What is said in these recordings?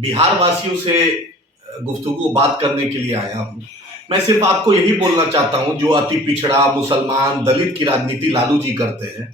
बिहार वासियों से गुफ्तगू बात करने के लिए आया हूँ। मैं सिर्फ आपको यही बोलना चाहता हूँ, जो अति पिछड़ा मुसलमान दलित की राजनीति लालू जी करते हैं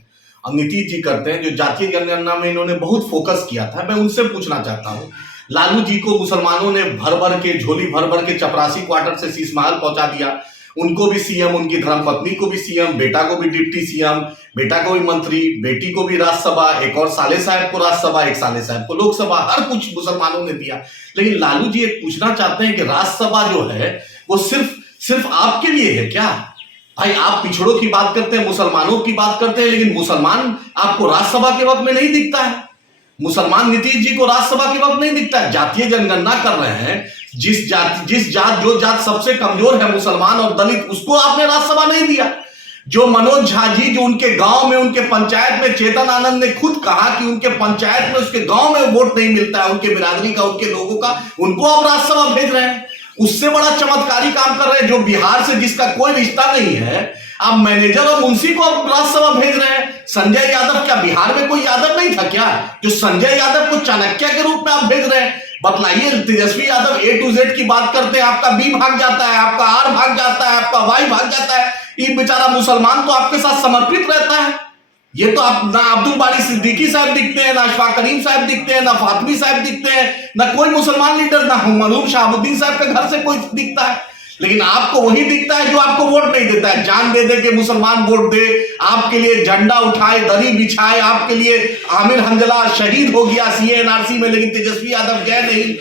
और नीतीश जी करते हैं, जो जातीय जनगणना में इन्होंने बहुत फोकस किया था, मैं उनसे पूछना चाहता हूँ। लालू जी को मुसलमानों ने भर भर के झोली भर भर के चपरासी क्वार्टर से शीश महल पहुंचा दिया। उनको भी सीएम, उनकी धर्मपत्नी को भी सीएम, बेटा को भी डिप्टी सीएम, बेटा को भी मंत्री, बेटी को भी राज्यसभा, एक और साले साहब को राज्यसभा, एक साले साहब को लोकसभा, हर कुछ मुसलमानों ने दिया। लेकिन लालू जी एक पूछना चाहते हैं कि राज्यसभा जो है वो सिर्फ आपके लिए है क्या? भाई, आप पिछड़ों की बात करते हैं, मुसलमानों की बात करते हैं, लेकिन मुसलमान आपको राज्यसभा के वक्त में नहीं दिखता है। मुसलमान नीतीश जी को राज्यसभा के वक्त नहीं दिखता है। जातीय जनगणना कर रहे हैं, जिस जात सबसे कमजोर है, मुसलमान और दलित, उसको आपने राज्यसभा नहीं दिया। जो मनोज झा जी, जो उनके गांव में, उनके पंचायत में, चेतन आनंद ने खुद कहा कि उनके पंचायत में, उसके गांव में वोट नहीं मिलता है उनके बिरादरी का, उनके लोगों का, उनको आप राज्यसभा भेज रहे हैं। उससे बड़ा चमत्कारी काम कर रहे हैं, जो बिहार से जिसका कोई रिश्ता नहीं है, आप मैनेजर और मुंशी को आप राज्यसभा भेज रहे हैं। संजय यादव, क्या बिहार में कोई यादव नहीं था क्या, जो संजय यादव को चाणक्य के रूप में आप भेज रहे हैं? बतलाइए। Tejashwi Yadav A to Z की बात करते हैं, आपका B भाग जाता है, आपका R भाग जाता है, आपका Y भाग जाता है। ये बेचारा मुसलमान तो आपके साथ समर्पित रहता है। ये तो आप ना अब्दुल बारी सिद्दीकी साहब दिखते हैं, ना अशफाक करीम साहब दिखते हैं, ना फातमी साहब दिखते हैं, ना कोई मुसलमान लीडर, ना मरहूम शहाबुद्दीन साहब के घर से कोई दिखता है। लेकिन आपको वही दिखता है जो आपको वोट नहीं देता है। जान दे दे के मुसलमान वोट दे, आपके लिए झंडा उठाए, दरी बिछाए, आपके लिए आमिर हमजला शहीद हो गया CA-NRC में, लेकिन तेजस्वी यादव गए नहीं,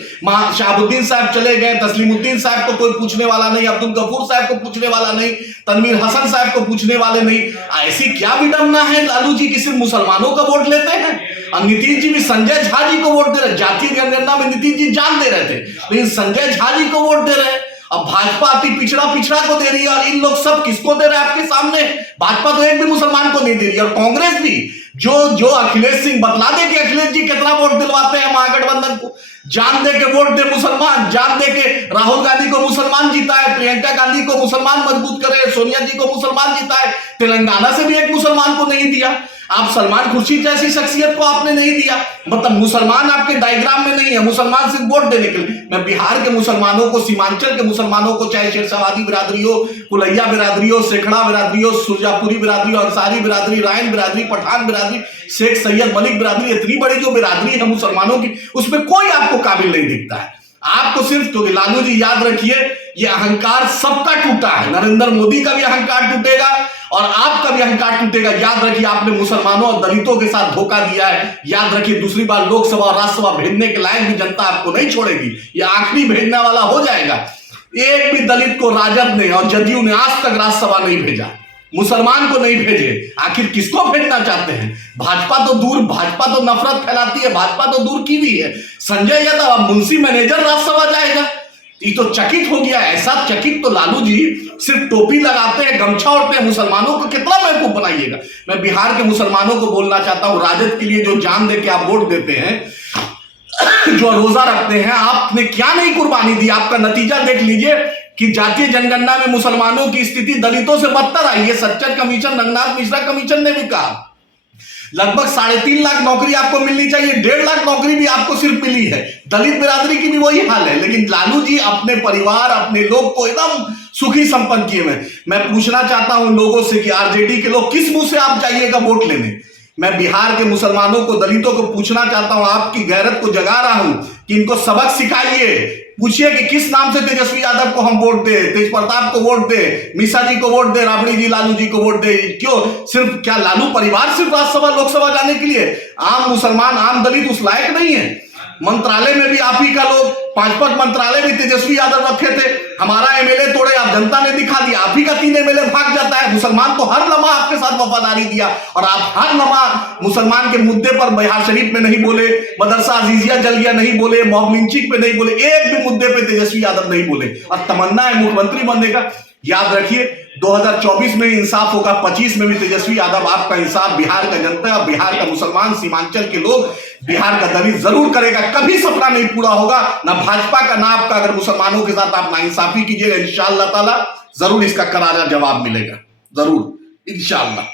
शहाबुद्दीन साहब चले गए, तस्लीमुद्दीन साहब को कोई पूछने वाला नहीं, अब्दुल गफूर साहब को पूछने वाला नहीं, तनवीर हसन साहब को पूछने वाले नहीं। ऐसी क्या विडंबना है लालू जी की सिर्फ मुसलमानों का वोट लेते हैं? और नीतीश जी भी संजय झा जी को वोट दे रहे। जातीय जनगणना में नीतीश जी जान दे रहे थे, लेकिन संजय झा जी को वोट दे रहे हैं। अब भाजपा अति पिछड़ा को दे रही है, और इन लोग सब किसको दे रहे हैं आपके सामने? भाजपा तो एक भी मुसलमान को नहीं दे रही है। और कांग्रेस भी, जो अखिलेश सिंह, बतला दे कि अखिलेश जी कितना वोट दिलवाते हैं महागठबंधन को। जान दे के वोट दे मुसलमान, जान दे के राहुल गांधी को मुसलमान जीता है, प्रियंका गांधी को मुसलमान मजबूत करे, सोनिया जी को मुसलमान जीता है, तेलंगाना से भी एक मुसलमान को नहीं दिया। आप सलमान खुर्शीद जैसी शख्सियत को आपने नहीं दिया। मतलब मुसलमान आपके डायग्राम में नहीं है, मुसलमान सिर्फ वोट देने के लिए। मैं बिहार के मुसलमानों को, सीमांचल के मुसलमानों को, चाहे शेरशाबादी बिरादरी हो, कुलैया बिरादरी हो, सेखड़ा बिरादरी हो, सुरजापुरी बिरादरी हो, अंसारी बिरादरी, रायन बिरादरी, पठान बिरादरी, शेख सैयद मलिक बिरादरी, इतनी बड़ी जो बिरादरी है मुसलमानों की, उसमें कोई आपको काबिल नहीं दिखता है। आपको सिर्फ, क्योंकि लालू जी याद रखिए, ये अहंकार सबका टूटा है। नरेंद्र मोदी का भी अहंकार टूटेगा और आपका भी अहंकार टूटेगा। याद रखिए, आपने मुसलमानों और दलितों के साथ धोखा दिया है। याद रखिए, दूसरी बार लोकसभा और राज्यसभा भेजने के लायक भी जनता आपको नहीं छोड़ेगी। ये आखिरी भेजने वाला हो जाएगा। एक भी दलित को राजद ने और जदयू ने आज तक राज्यसभा नहीं भेजा, मुसलमान को नहीं भेजे। आखिर किसको भेजना चाहते हैं? भाजपा तो दूर, भाजपा तो नफरत फैलाती है, भाजपा तो दूर की भी है। संजय यादव अब मुंशी मैनेजर राज्यसभा जाएगा, ये तो चकित हो गया। ऐसा चकित तो लालू जी सिर्फ टोपी लगाते हैं, गमछा ओढ़ते हैं, मुसलमानों को कितना बेवकूफ बनाइएगा। मैं बिहार के मुसलमानों को बोलना चाहता हूं, राजद के लिए जो जान दे के आप वोट देते हैं, जो रोजा रखते हैं, आपने क्या नहीं कुर्बानी दी? आपका नतीजा देख लीजिए कि जातीय जनगणना में मुसलमानों की स्थिति दलितों से बदतर आई है। सच्चर कमीशन, रंगनाथ मिश्रा कमीशन ने भी कहा लगभग 3.5 लाख नौकरी आपको मिलनी चाहिए, 1.5 लाख नौकरी भी आपको सिर्फ मिली है। दलित बिरादरी की भी वही हाल है। लेकिन लालू जी अपने परिवार, अपने लोग को एकदम सुखी संपन्न किए हुए। मैं पूछना चाहता हूं लोगों से कि आरजेडी के लोग किस मुंह से आप जाइएगा वोट लेने? मैं बिहार के मुसलमानों को, दलितों को पूछना चाहता हूं, आपकी गैरत को जगा रहा हूं कि इनको सबक सिखाइए। पूछिए कि किस नाम से तेजस्वी यादव को हम वोट दे, तेज प्रताप को वोट दे, मिश्रा जी को वोट दे, राबड़ी जी, लालू जी को वोट दे। क्यों? सिर्फ क्या लालू परिवार सिर्फ राज्यसभा लोकसभा जाने के लिए? आम मुसलमान, आम दलित उस लायक नहीं है। मंत्रालय में भी आप ही का लोग, 5 मंत्रालय भी तेजस्वी यादव रखे थे। हमारा MLA तोड़े, आप जनता ने दिखा दिया। आप ही का 3 MLA भाग जाता है। मुसलमान तो हर लम्हा आपके साथ वफादारी दिया, और आप हर लम्हा मुसलमान के मुद्दे पर बिहार शरीफ में नहीं बोले, मदरसा अजीजिया जल गया नहीं बोले, मॉब लिंचिंग पे नहीं बोले, एक भी मुद्दे पे तेजस्वी यादव नहीं बोले। और तमन्ना है मुख्यमंत्री बनने का। याद रखिए, 2024 में इंसाफ होगा, 25 में भी तेजस्वी यादव आपका इंसाफ बिहार का जनता, बिहार का मुसलमान, सीमांचल के लोग, बिहार का दलित जरूर करेगा। कभी सपना नहीं पूरा होगा, ना भाजपा का ना आपका। अगर मुसलमानों के साथ आप नाइंसाफी कीजिएगा, इंशाअल्लाह ताला जरूर इसका करारा जवाब मिलेगा, जरूर, इंशाअल्लाह।